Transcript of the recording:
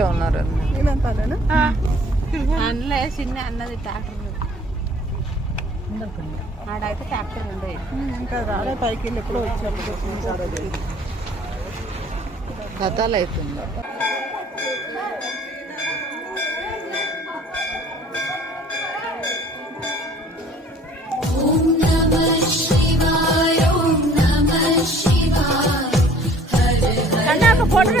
ఉన్నారు అందులో చిన్న అన్నది ట్రాక్టర్ ఆడైతే ట్రాక్టర్ ఉండేది ఇంకా రాలే పైకి వెళ్ళి ఎప్పుడో వచ్చేప్పుడు గతాలు అవుతుందా ఫోటో